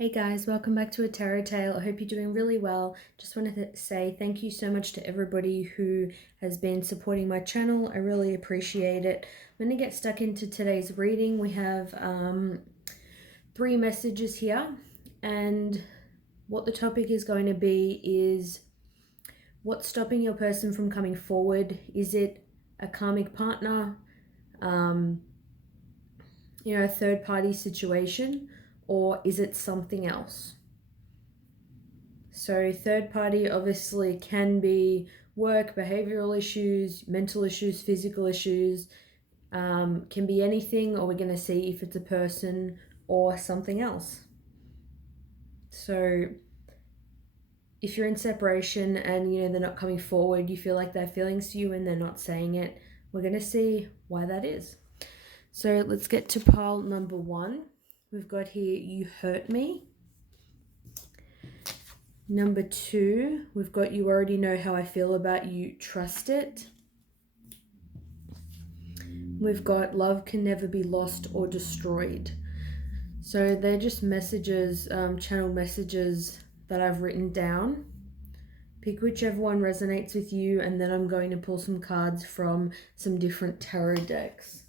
Hey guys, welcome back to A Tarot Tale. I hope you're doing really well. Just wanted to say thank you so much to everybody who has been supporting my channel. I really appreciate it. I'm going to get stuck into today's reading. We have 3 messages here, and what the topic is going to be is what's stopping your person from coming forward. Is it a karmic partner, a third party situation, or is it something else? So third party obviously can be work, behavioral issues, mental issues, physical issues, can be anything, or we're going to see if it's a person or something else. So if you're in separation and they're not coming forward, you feel like they have feelings to you and they're not saying it, we're going to see why that is. So let's get to pile number 1. We've got here, you hurt me. Number 2, we've got you already know how I feel about you, trust it. We've got love can never be lost or destroyed. So they're just messages, channel messages that I've written down. Pick whichever one resonates with you, and then I'm going to pull some cards from some different tarot decks.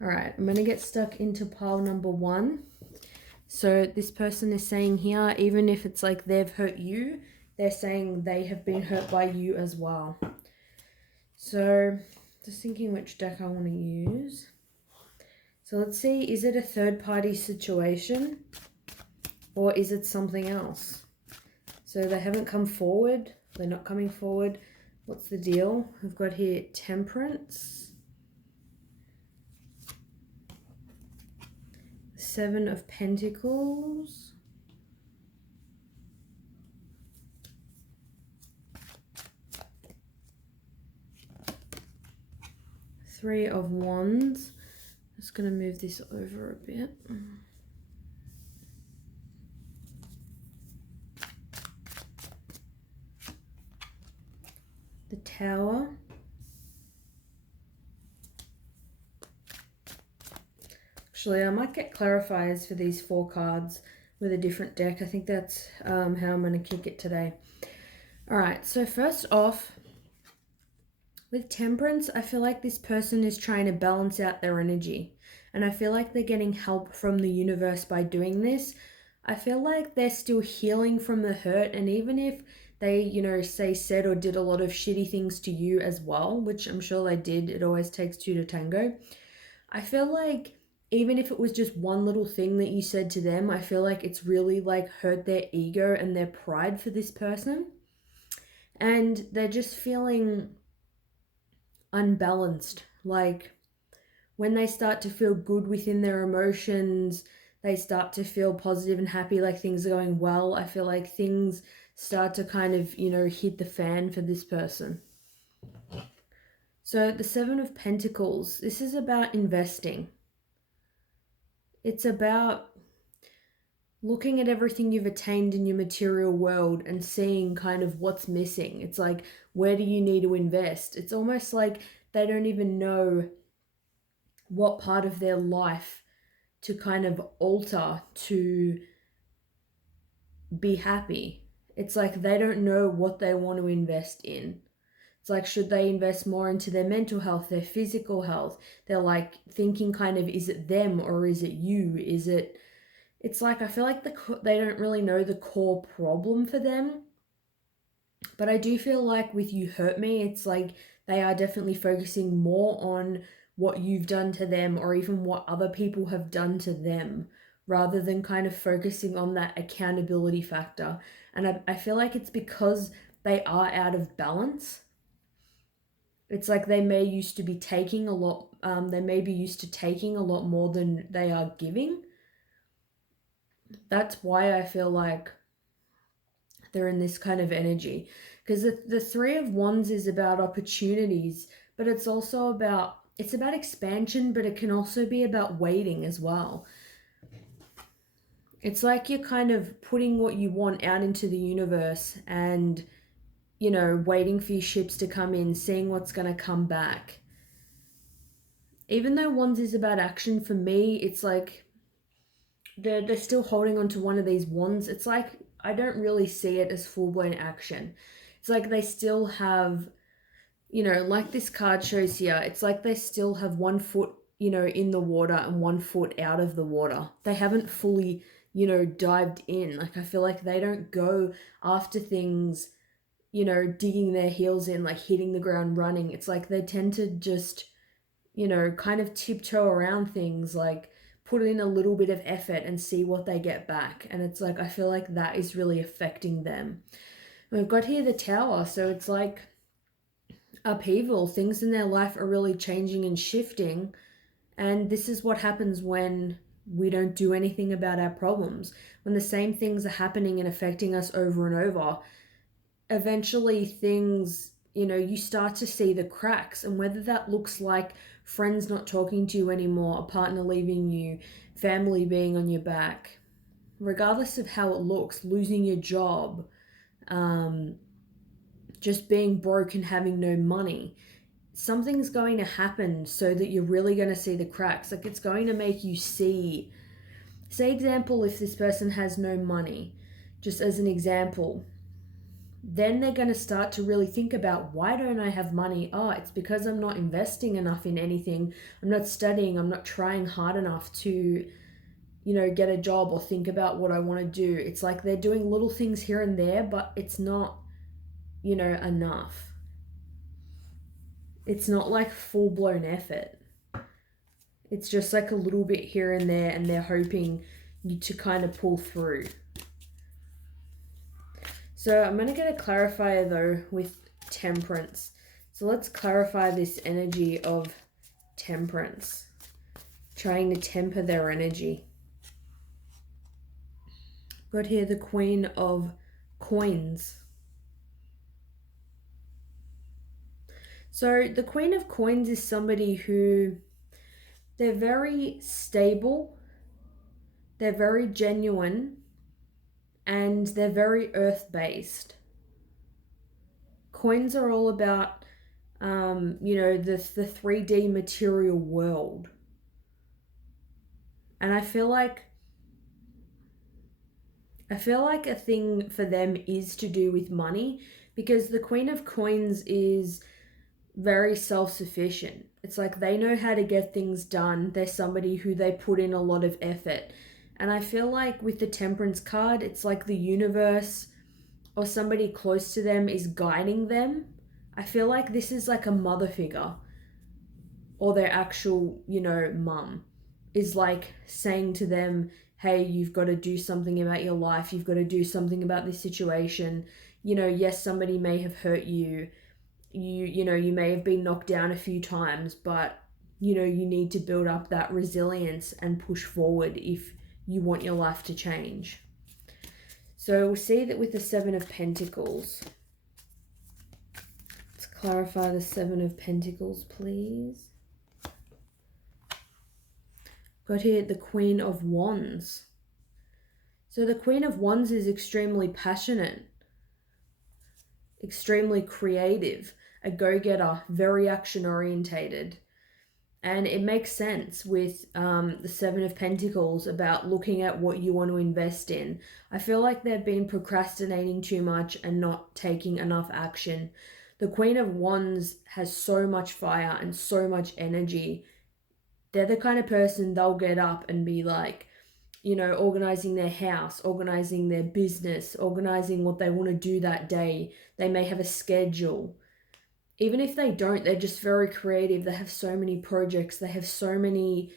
All right, I'm going to get stuck into pile number 1. So this person is saying here, even if it's like they've hurt you, they're saying they have been hurt by you as well. So just thinking which deck I want to use. So let's see, is it a third party situation or is it something else? So they haven't come forward, they're not coming forward. What's the deal? We've got here Temperance, 7 of Pentacles, Three of Wands. Just going to move this over a bit. The Tower. Actually, I might get clarifiers for these 4 cards with a different deck. I think that's how I'm going to kick it today. Alright, so first off, with Temperance, I feel like this person is trying to balance out their energy. And I feel like they're getting help from the universe by doing this. I feel like they're still healing from the hurt. And even if they, say said or did a lot of shitty things to you as well, which I'm sure they did, it always takes 2 to tango. I feel like even if it was just one little thing that you said to them, I feel like it's really like hurt their ego and their pride for this person. And they're just feeling unbalanced. Like when they start to feel good within their emotions, they start to feel positive and happy, like things are going well. I feel like things start to kind of, hit the fan for this person. So the 7 of Pentacles, this is about investing. It's about looking at everything you've attained in your material world and seeing kind of what's missing. It's like, where do you need to invest? It's almost like they don't even know what part of their life to kind of alter to be happy. It's like they don't know what they want to invest in. It's like, should they invest more into their mental health, their physical health? They're like thinking kind of, is it them or is it you? It's like, I feel like they don't really know the core problem for them. But I do feel like with You Hurt Me, it's like they are definitely focusing more on what you've done to them or even what other people have done to them, rather than kind of focusing on that accountability factor. And I feel like it's because they are out of balance. It's like they may used to be taking a lot, they may be used to taking a lot more than they are giving. That's why I feel like they're in this kind of energy. Because the 3 of Wands is about opportunities, but it's also about expansion, but it can also be about waiting as well. It's like you're kind of putting what you want out into the universe and, waiting for your ships to come in, seeing what's going to come back. Even though Wands is about action, for me, it's like they're still holding on to one of these wands. It's like I don't really see it as full-blown action. It's like they still have, like this card shows here, it's like they still have one foot, in the water and one foot out of the water. They haven't fully, dived in. Like I feel like they don't go after things, digging their heels in, like hitting the ground running. It's like they tend to just, kind of tiptoe around things, like put in a little bit of effort and see what they get back. And it's like, I feel like that is really affecting them. We've got here the Tower, so it's like upheaval. Things in their life are really changing and shifting. And this is what happens when we don't do anything about our problems. When the same things are happening and affecting us over and over, eventually things, you start to see the cracks. And whether that looks like friends not talking to you anymore, a partner leaving you, family being on your back, regardless of how it looks, losing your job, just being broke and having no money, something's going to happen so that you're really going to see the cracks. Like it's going to make you see, say example, if this person has no money, just as an example, then they're going to start to really think about, why don't I have money? Oh, it's because I'm not investing enough in anything. I'm not studying. I'm not trying hard enough to, get a job or think about what I want to do. It's like they're doing little things here and there, but it's not, enough. It's not like full-blown effort. It's just like a little bit here and there, and they're hoping you to kind of pull through. So I'm going to get a clarifier though with Temperance. So let's clarify this energy of Temperance, trying to temper their energy. Got here the Queen of Coins. So the Queen of Coins is somebody who, they're very stable, they're very genuine, and they're very earth-based. Coins are all about, the 3D material world. And I feel like a thing for them is to do with money, because the Queen of Coins is very self-sufficient. It's like they know how to get things done. They're somebody who they put in a lot of effort. And I feel like with the Temperance card, it's like the universe or somebody close to them is guiding them. I feel like this is like a mother figure, or their actual, mum is like saying to them, hey, you've got to do something about your life. You've got to do something about this situation. Yes, somebody may have hurt you. You may have been knocked down a few times, but you need to build up that resilience and push forward if you want your life to change. So we'll see that with the Seven of Pentacles. Let's clarify the Seven of Pentacles, please. Got here the Queen of Wands. So the Queen of Wands is extremely passionate, extremely creative, a go-getter, very action-orientated. And it makes sense with the Seven of Pentacles about looking at what you want to invest in. I feel like they've been procrastinating too much and not taking enough action. The Queen of Wands has so much fire and so much energy. They're the kind of person, they'll get up and be like, organizing their house, organizing their business, organizing what they want to do that day. They may have a schedule. Even if they don't, they're just very creative. They have so many projects. They have so many,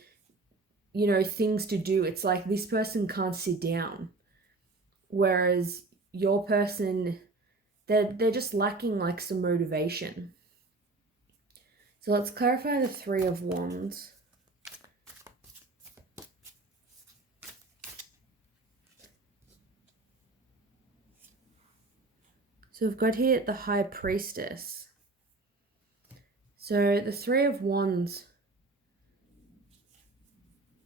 things to do. It's like this person can't sit down. Whereas your person, they're just lacking like some motivation. So let's clarify the Three of Wands. So we've got here the High Priestess. So the Three of Wands,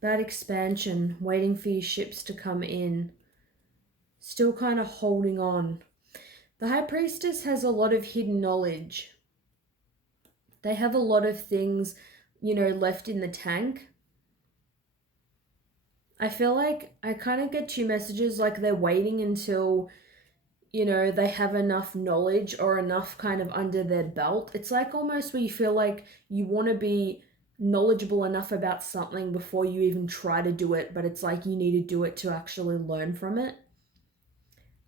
about expansion, waiting for your ships to come in, still kind of holding on. The High Priestess has a lot of hidden knowledge. They have a lot of things, left in the tank. I feel like I kind of get two messages, like they're waiting until, they have enough knowledge or enough kind of under their belt. It's like almost where you feel like you want to be knowledgeable enough about something before you even try to do it, but it's like you need to do it to actually learn from it.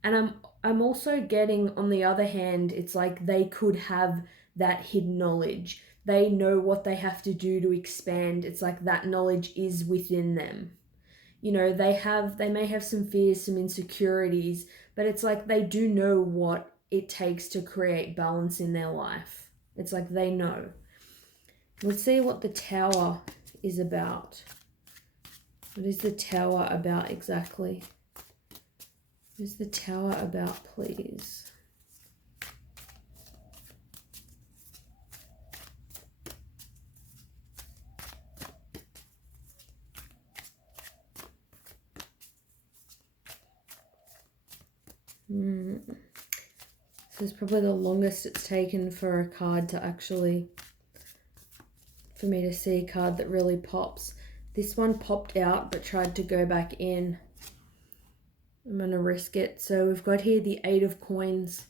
And I'm also getting, on the other hand, it's like they could have that hidden knowledge. They know what they have to do to expand. It's like that knowledge is within them. They may have some fears, some insecurities, but it's like they do know what it takes to create balance in their life. It's like they know. Let's see what the Tower is about. What is the Tower about exactly? What is the Tower about, please? This is probably the longest it's taken for a card to actually, for me to see a card that really pops. This one popped out but tried to go back in. I'm going to risk it. So we've got here the Eight of Coins.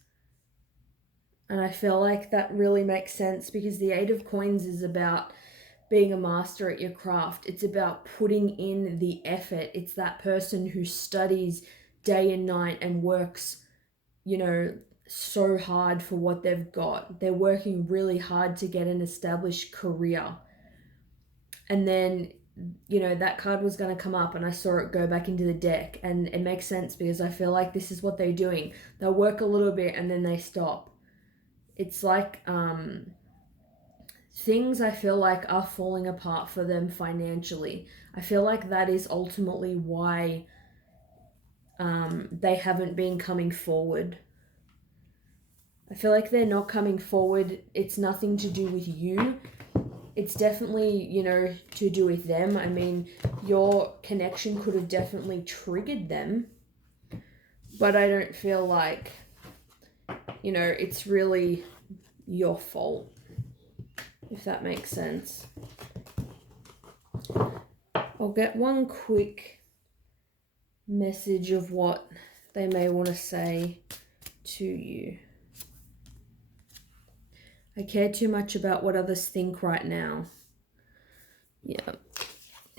And I feel like that really makes sense because the Eight of Coins is about being a master at your craft. It's about putting in the effort. It's that person who studies day and night and works, so hard for what they've got. They're working really hard to get an established career. And then, that card was going to come up and I saw it go back into the deck. And it makes sense because I feel like this is what they're doing. They'll work a little bit and then they stop. It's like things I feel like are falling apart for them financially. I feel like that is ultimately why they haven't been coming forward. I feel like they're not coming forward. It's nothing to do with you. It's definitely, to do with them. I mean, your connection could have definitely triggered them, but I don't feel like, it's really your fault, if that makes sense. I'll get one quick message of what they may want to say to you. I care too much about what others think right now. Yeah.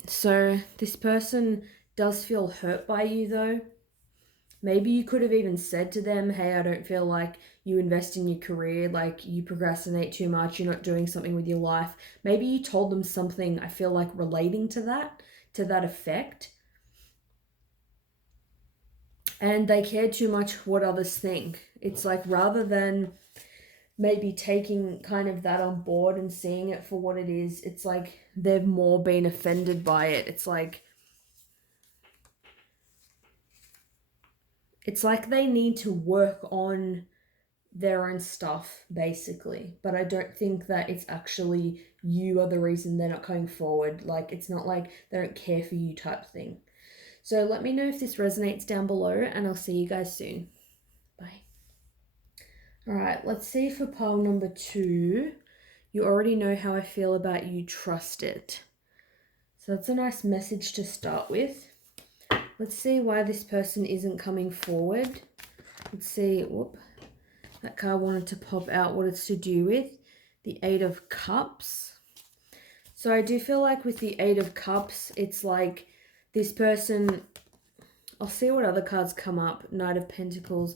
So this person does feel hurt by you though. Maybe you could have even said to them, hey, I don't feel like you invest in your career, like you procrastinate too much, you're not doing something with your life. Maybe you told them something, I feel like, relating to that effect. And they care too much what others think. It's like rather than maybe taking kind of that on board and seeing it for what it is, it's like they've more been offended by it. It's like they need to work on their own stuff, basically. But I don't think that it's actually you are the reason they're not coming forward. Like, it's not like they don't care for you type thing. So let me know if this resonates down below, and I'll see you guys soon. Bye. All right, let's see for pile number 2. You already know how I feel about you. Trust it. So that's a nice message to start with. Let's see why this person isn't coming forward. Let's see. Whoop. That card wanted to pop out what it's to do with. The Eight of Cups. So I do feel like with the Eight of Cups, it's like this person... I'll see what other cards come up. Knight of Pentacles.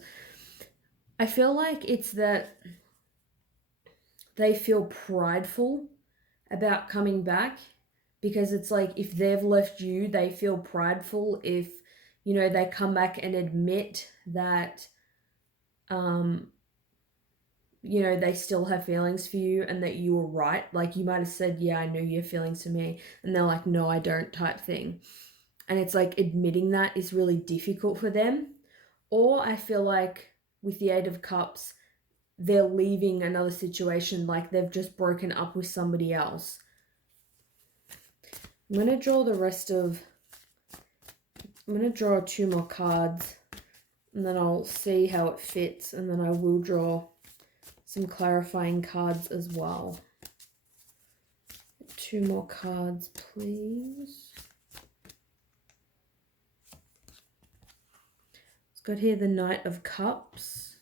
I feel like it's that they feel prideful about coming back, because it's like if they've left you, they feel prideful if, they come back and admit that, they still have feelings for you and that you were right. Like you might have said, yeah, I know you have feelings for me. And they're like, no, I don't type thing. And it's like admitting that is really difficult for them. Or I feel like with the Eight of Cups, they're leaving another situation, like they've just broken up with somebody else. I'm going to draw I'm going to draw 2 more cards, and then I'll see how it fits, and then I will draw some clarifying cards as well. 2 more cards, please. got here the Knight of Cups.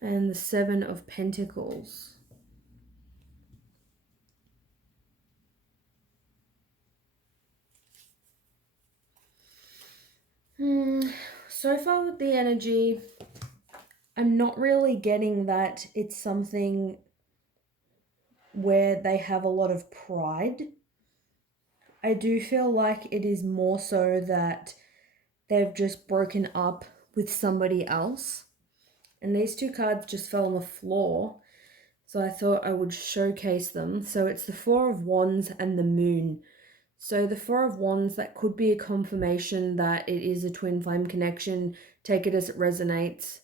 And the Seven of Pentacles. So far with the energy, I'm not really getting that it's something where they have a lot of pride. I do feel like it is more so that they've just broken up with somebody else. And these two cards just fell on the floor, so I thought I would showcase them. So it's the Four of Wands and the Moon. So the Four of Wands, that could be a confirmation that it is a twin flame connection. Take it as it resonates.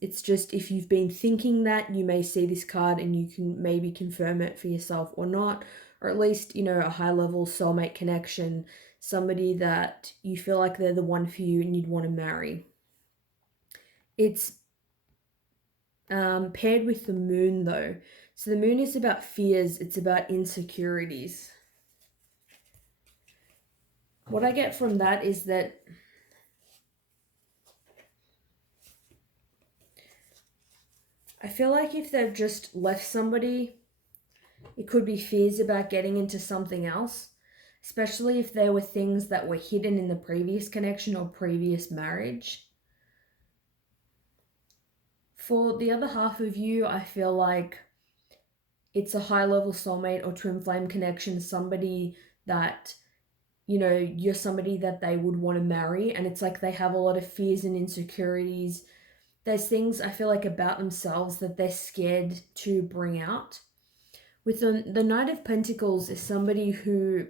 It's just, if you've been thinking that, you may see this card and you can maybe confirm it for yourself or not, or at least, a high level soulmate connection, somebody that you feel like they're the one for you and you'd want to marry. It's paired with the Moon though. So the Moon is about fears, it's about insecurities. What I get from that is that I feel like if they've just left somebody, it could be fears about getting into something else, especially if there were things that were hidden in the previous connection or previous marriage. For the other half of you, I feel like it's a high-level soulmate or twin flame connection, somebody that, you're somebody that they would want to marry, and it's like they have a lot of fears and insecurities. There's things I feel like about themselves that they're scared to bring out. With the Knight of Pentacles is somebody who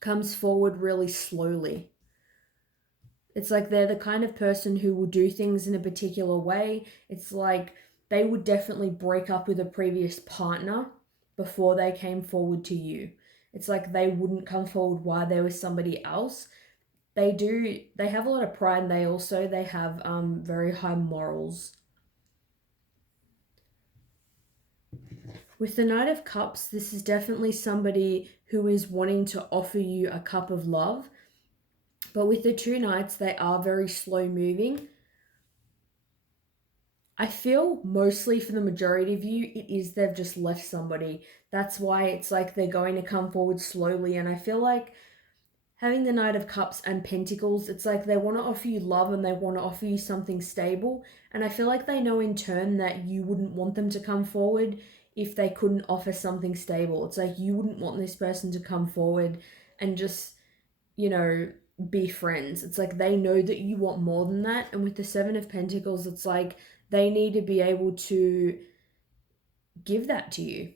comes forward really slowly. It's like they're the kind of person who will do things in a particular way. It's like they would definitely break up with a previous partner before they came forward to you. It's like they wouldn't come forward while there was somebody else. They have a lot of pride, and they have very high morals. With the Knight of Cups, this is definitely somebody who is wanting to offer you a cup of love. But with the two Knights, they are very slow moving. I feel mostly for the majority of you, it is they've just left somebody. That's why it's like they're going to come forward slowly. And I feel like having the Knight of Cups and Pentacles, it's like they want to offer you love and they want to offer you something stable. And I feel like they know in turn that you wouldn't want them to come forward if they couldn't offer something stable. It's like you wouldn't want this person to come forward and just, be friends. It's like they know that you want more than that. And with the Seven of Pentacles, it's like they need to be able to give that to you.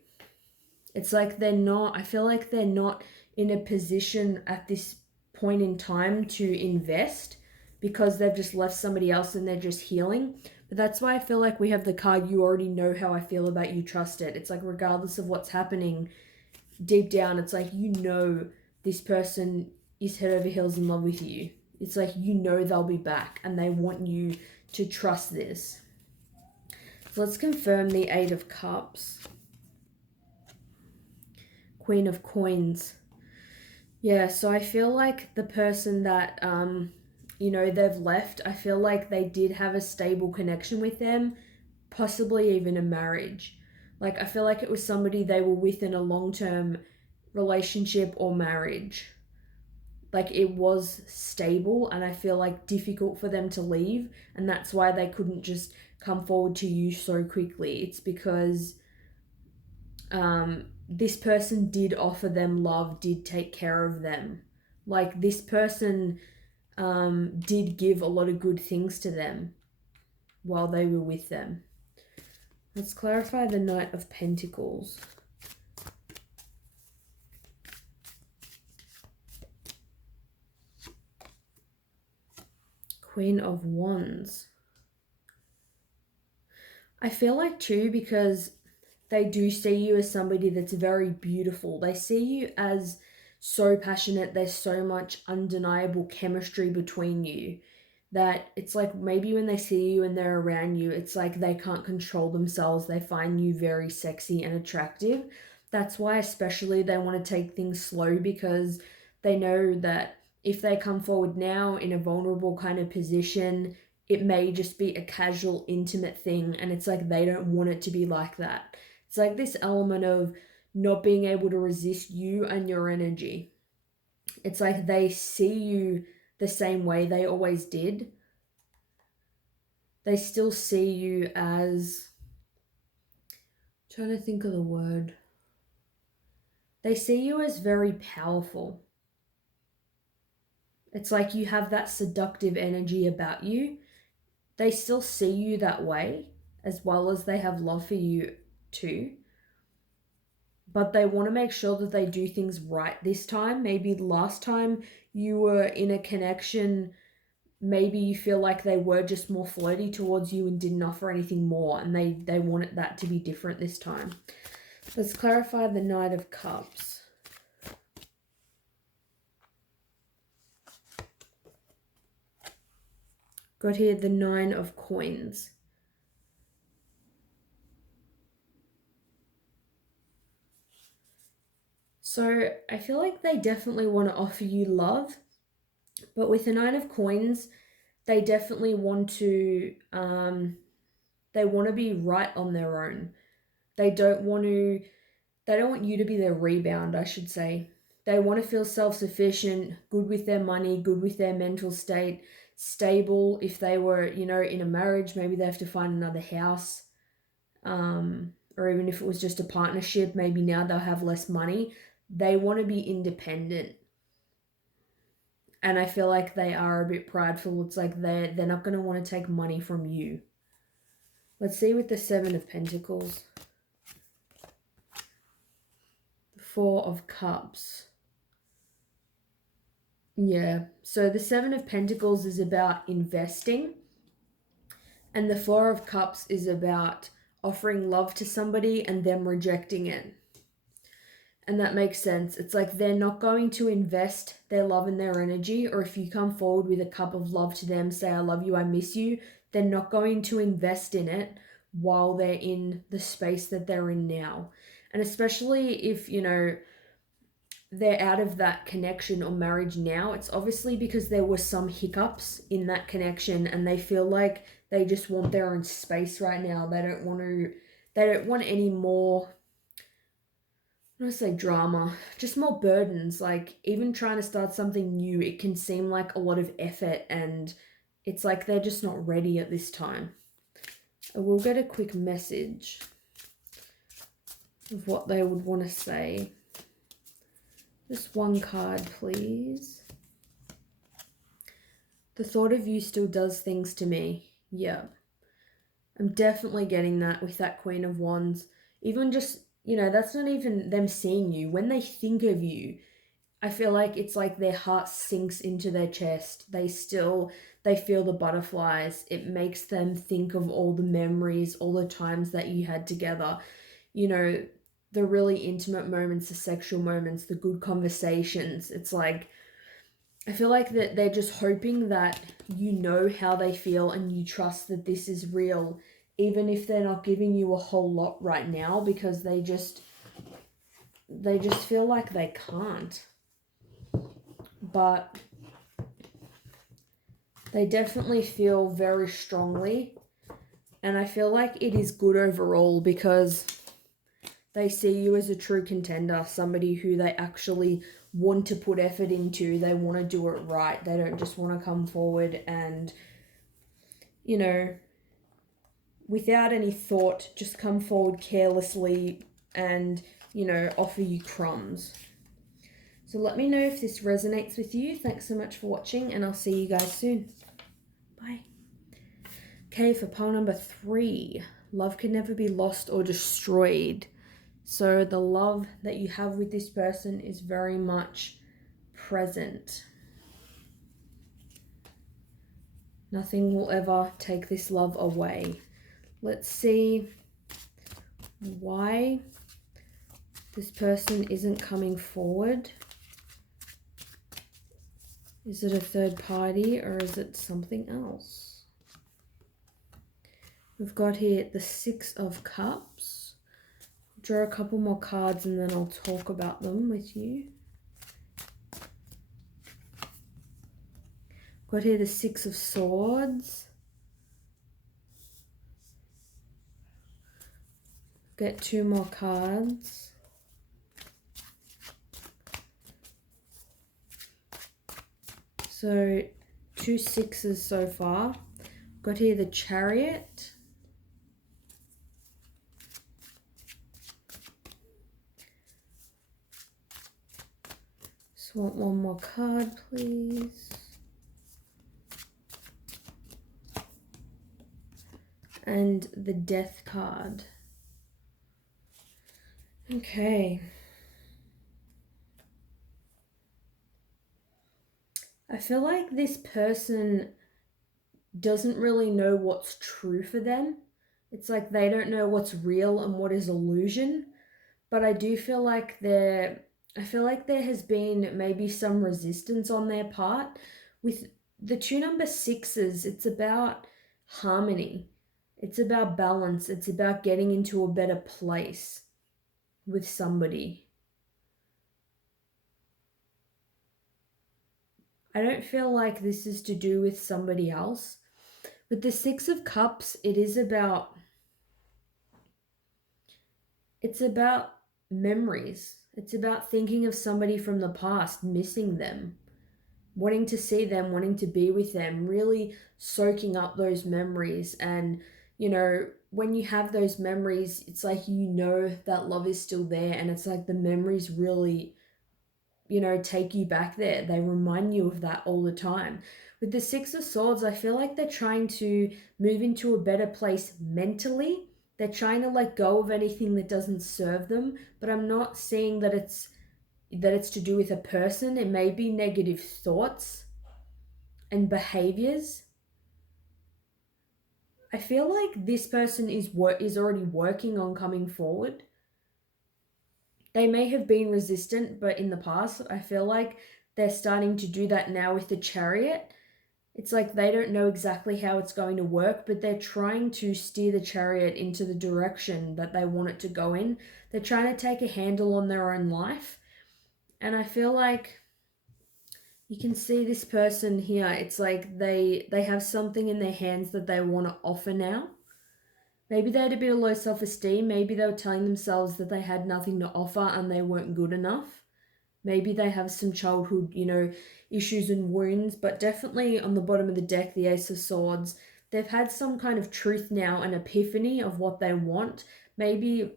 It's like I feel like they're not in a position at this point in time to invest because they've just left somebody else and they're just healing. But that's why I feel like we have the card, you already know how I feel about you, trust it. It's like regardless of what's happening, deep down, it's like this person is head over heels in love with you. It's like they'll be back and they want you to trust this. So let's confirm the Eight of Cups. Queen of Coins. Yeah, so I feel like the person that, they've left, I feel like they did have a stable connection with them, possibly even a marriage. Like, I feel like it was somebody they were with in a long-term relationship or marriage. Like, it was stable, and I feel like difficult for them to leave, and that's why they couldn't just come forward to you so quickly. It's because this person did offer them love, did take care of them. Like, this person did give a lot of good things to them while they were with them. Let's clarify the Knight of Pentacles. Queen of Wands. I feel like too, because they do see you as somebody that's very beautiful. They see you as so passionate. There's so much undeniable chemistry between you that it's like maybe when they see you and they're around you, it's like they can't control themselves. They find you very sexy and attractive. That's why especially they want to take things slow, because they know that if they come forward now in a vulnerable kind of position, it may just be a casual, intimate thing. And it's like they don't want it to be like that. It's like this element of not being able to resist you and your energy. It's like they see you the same way they always did. They still see you as, trying to think of the word. They see you as very powerful. It's like you have that seductive energy about you. They still see you that way, as well as they have love for you too. But they want to make sure that they do things right this time. Maybe last time you were in a connection, maybe you feel like they were just more flirty towards you and didn't offer anything more, and they wanted that to be different this time. Let's clarify the Knight of Cups. Got here the Nine of Coins. So I feel like they definitely want to offer you love, but with the Nine of Coins, they definitely want to be right on their own. They don't want you to be their rebound, I should say. They want to feel self-sufficient, good with their money, good with their mental state, stable. If they were, in a marriage, maybe they have to find another house. Or even if it was just a partnership, maybe now they'll have less money. They want to be independent. And I feel like they are a bit prideful. It's like they're not going to want to take money from you. Let's see with the Seven of Pentacles. The Four of Cups. Yeah, so the Seven of Pentacles is about investing. And the Four of Cups is about offering love to somebody and them rejecting it. And that makes sense. It's like they're not going to invest their love and their energy, or if you come forward with a cup of love to them, say, I love you, I miss you, they're not going to invest in it while they're in the space that they're in now. And especially if, they're out of that connection or marriage now, it's obviously because there were some hiccups in that connection and they feel like they just want their own space right now. They don't want any more, I don't say drama, just more burdens. Like even trying to start something new, it can seem like a lot of effort, and it's like they're just not ready at this time. I will get a quick message of what they would want to say. Just one card, please. The thought of you still does things to me. Yeah. I'm definitely getting that with that Queen of Wands. Even just, that's not even them seeing you. When they think of you, I feel like it's like their heart sinks into their chest. They feel the butterflies. It makes them think of all the memories, all the times that you had together. The really intimate moments, the sexual moments, the good conversations. It's like, I feel like that they're just hoping that you know how they feel and you trust that this is real, even if they're not giving you a whole lot right now, because they just feel like they can't. But they definitely feel very strongly, and I feel like it is good overall because they see you as a true contender, somebody who they actually want to put effort into. They want to do it right. They don't just want to come forward and, without any thought, just come forward carelessly and, offer you crumbs. So let me know if this resonates with you. Thanks so much for watching, and I'll see you guys soon. Bye. Okay, for pile number 3, love can never be lost or destroyed. So the love that you have with this person is very much present. Nothing will ever take this love away. Let's see why this person isn't coming forward. Is it a third party or is it something else? We've got here the Six of Cups. draw a couple more cards and then I'll talk about them with you. Got here the Six of Swords. Get 2 more cards. So 2 sixes so far. Got here the Chariot. Just want one more card, please. And the Death card. Okay. I feel like this person doesn't really know what's true for them. It's like they don't know what's real and what is illusion. But I do feel like there has been maybe some resistance on their part. With the 2 number 6s, it's about harmony. It's about balance. It's about getting into a better place with somebody. I don't feel like this is to do with somebody else. With the 6 of Cups, it's about memories. It's about thinking of somebody from the past, missing them, wanting to see them, wanting to be with them, really soaking up those memories. And, you know, when you have those memories, it's like you know that love is still there, and it's like the memories really, you know, take you back there. They remind you of that all the time. With the 6 of Swords, I feel like they're trying to move into a better place mentally. They're trying to let go of anything that doesn't serve them, but I'm not seeing that it's to do with a person. It may be negative thoughts and behaviors. I feel like this person is already working on coming forward. They may have been resistant, but in the past, I feel like they're starting to do that now with the Chariot. It's like they don't know exactly how it's going to work, but they're trying to steer the Chariot into the direction that they want it to go in. They're trying to take a handle on their own life. And I feel like you can see this person here. It's like they have something in their hands that they want to offer now. Maybe they had a bit of low self-esteem. Maybe they were telling themselves that they had nothing to offer and they weren't good enough. Maybe they have some childhood, you know, issues and wounds, but definitely on the bottom of the deck, the Ace of Swords, they've had some kind of truth now, an epiphany of what they want. Maybe,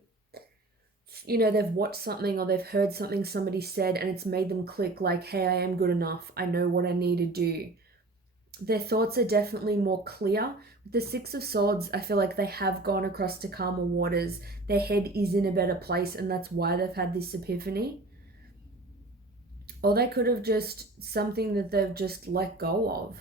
you know, they've watched something or they've heard something somebody said and it's made them click like, hey, I am good enough. I know what I need to do. Their thoughts are definitely more clear. With the 6 of Swords, I feel like they have gone across to calmer waters. Their head is in a better place, and that's why they've had this epiphany. Or they could have just something that they've just let go of.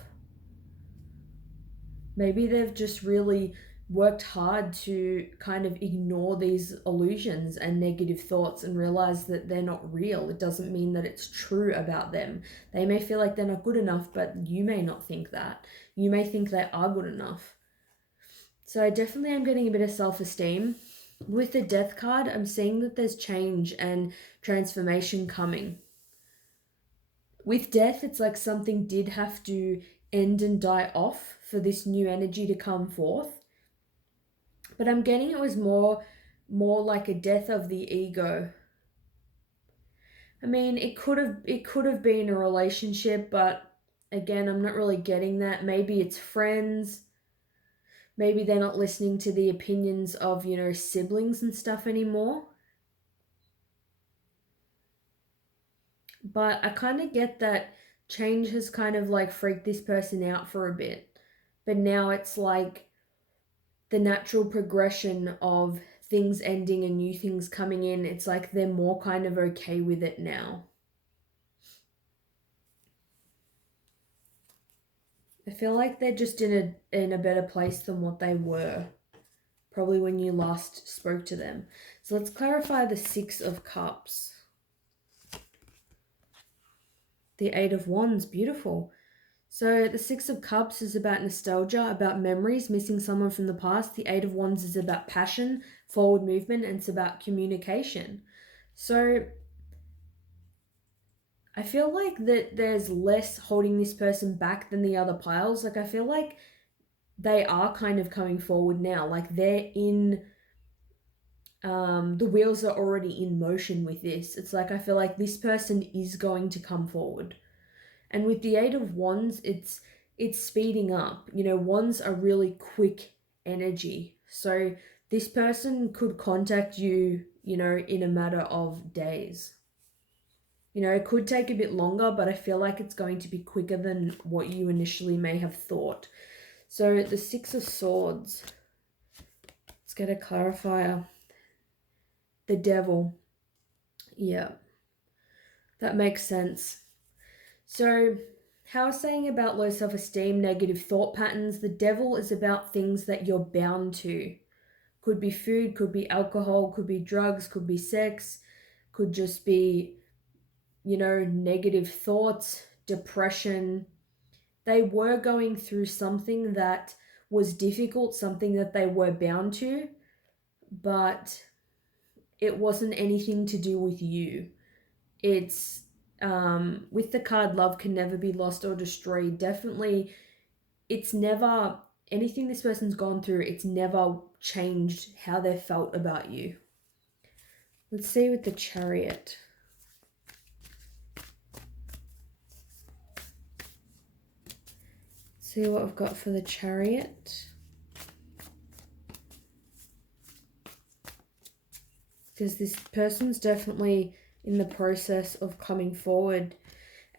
Maybe they've just really worked hard to kind of ignore these illusions and negative thoughts and realize that they're not real. It doesn't mean that it's true about them. They may feel like they're not good enough, but you may not think that. You may think they are good enough. So I definitely am getting a bit of self-esteem. With the Death card, I'm seeing that there's change and transformation coming. With Death, it's like something did have to end and die off for this new energy to come forth. But I'm getting it was more like a death of the ego. I mean, it could have been a relationship, but again, I'm not really getting that. Maybe it's friends. Maybe they're not listening to the opinions of, you know, siblings and stuff anymore. But I kind of get that change has kind of like freaked this person out for a bit. But now it's like the natural progression of things ending and new things coming in. It's like they're more kind of okay with it now. I feel like they're just in a better place than what they were probably when you last spoke to them. So let's clarify the 6 of Cups. The 8 of Wands, beautiful. So the Six of Cups is about nostalgia, about memories, missing someone from the past. The Eight of Wands is about passion, forward movement, and it's about communication. So I feel like that there's less holding this person back than the other piles. Like I feel like they are kind of coming forward now. Like they're in the wheels are already in motion with this. It's like I feel like this person is going to come forward. And with the Eight of Wands, it's speeding up. You know, wands are really quick energy. So this person could contact you, you know, in a matter of days. You know, it could take a bit longer, but I feel like it's going to be quicker than what you initially may have thought. So the Six of Swords. Let's get a clarifier. The Devil. Yeah, that makes sense. So, how I was saying about low self-esteem, negative thought patterns, the Devil is about things that you're bound to. Could be food, could be alcohol, could be drugs, could be sex, could just be, you know, negative thoughts, depression. They were going through something that was difficult, something that they were bound to, but it wasn't anything to do with you. It's with the card love can never be lost or destroyed. Definitely, it's never anything this person's gone through, it's never changed how they felt about you. Let's see with the Chariot. See what I've got for the Chariot. Because this person's definitely in the process of coming forward.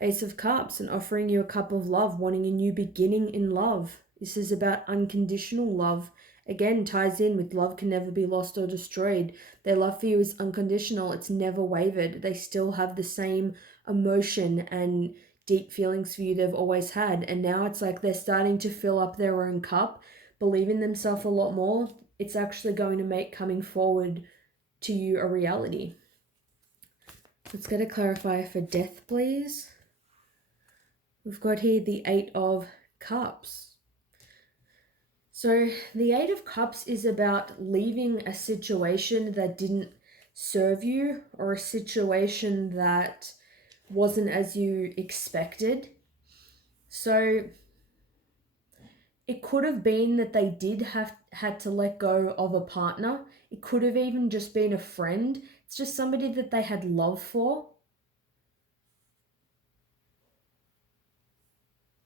Ace of Cups and offering you a cup of love, wanting a new beginning in love. This is about unconditional love. Again, ties in with love can never be lost or destroyed. Their love for you is unconditional. It's never wavered. They still have the same emotion and deep feelings for you they've always had. And now it's like they're starting to fill up their own cup, believe in themselves a lot more. It's actually going to make coming forward to you a reality. Let's get a clarifier for Death, please. We've got here the Eight of Cups. So the Eight of Cups is about leaving a situation that didn't serve you or a situation that wasn't as you expected. So it could have been that they had to let go of a partner. It could have even just been a friend. It's just somebody that they had love for.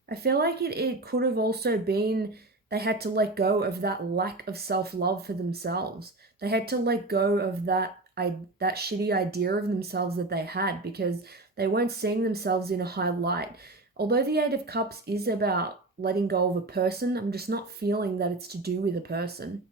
I feel like it could have also been they had to let go of that lack of self-love for themselves. They had to let go of that shitty idea of themselves that they had because they weren't seeing themselves in a high light. Although the Eight of Cups is about letting go of a person, I'm just not feeling that it's to do with a person.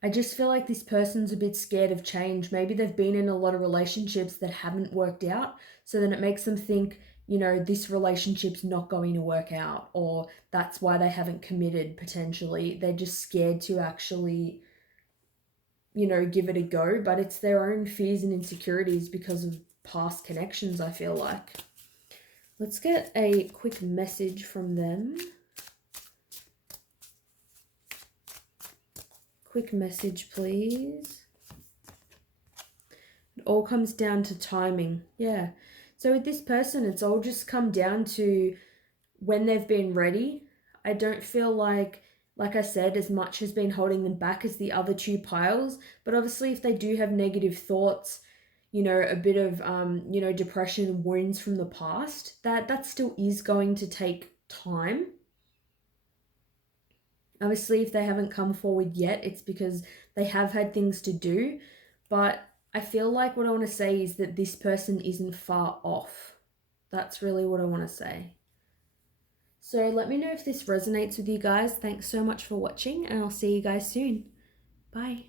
I just feel like this person's a bit scared of change. Maybe they've been in a lot of relationships that haven't worked out. So then it makes them think, you know, this relationship's not going to work out, or that's why they haven't committed potentially. They're just scared to actually, you know, give it a go. But it's their own fears and insecurities because of past connections, I feel like. Let's get a quick message from them. Quick message, please. It all comes down to timing. Yeah. So with this person, it's all just come down to when they've been ready. I don't feel like I said, as much has been holding them back as the other two piles. But obviously, if they do have negative thoughts, you know, a bit of, you know, depression, wounds from the past, that still is going to take time. Obviously, if they haven't come forward yet, it's because they have had things to do. But I feel like what I want to say is that this person isn't far off. That's really what I want to say. So let me know if this resonates with you guys. Thanks so much for watching, and I'll see you guys soon. Bye.